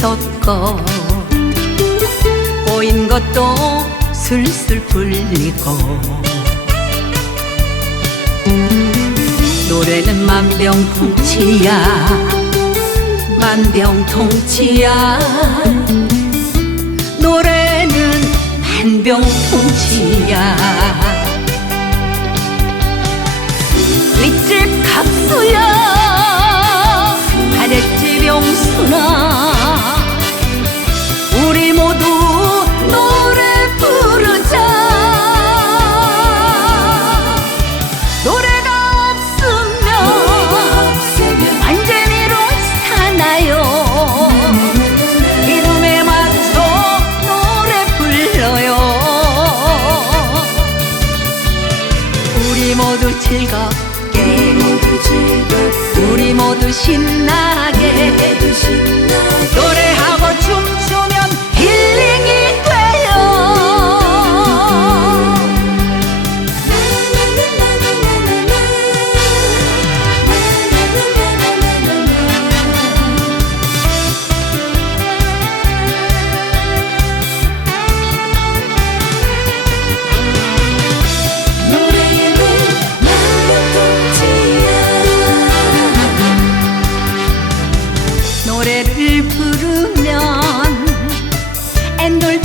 섞어 꼬인 것도 술술 풀리고. 노래는 만병통치야 만병통치야. 노래는 만병통치야. 윗집 각수야 아랫집 용수나 즐겁게. 우리 모두 신나게. 노래하고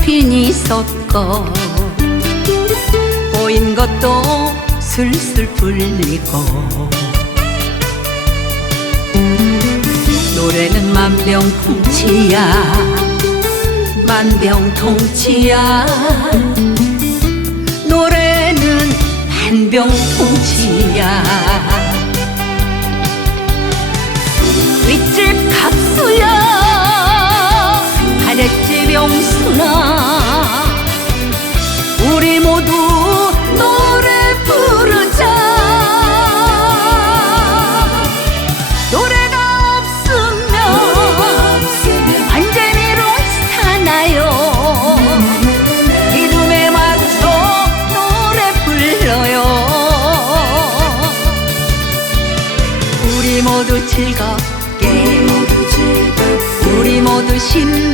엔돌핀이 솟고 꼬인 것도 술술 풀리고. 노래는 만병통치야 만병통치야. 노래는 만병통치야 영순아. 우리 모두 노래 부르자. 노래가 없으면 안재미로 사나요? 이름에 맞춰 노래 불러요. 우리 모두 즐겁게 우리 모두 즐겁게. 우리 모두 신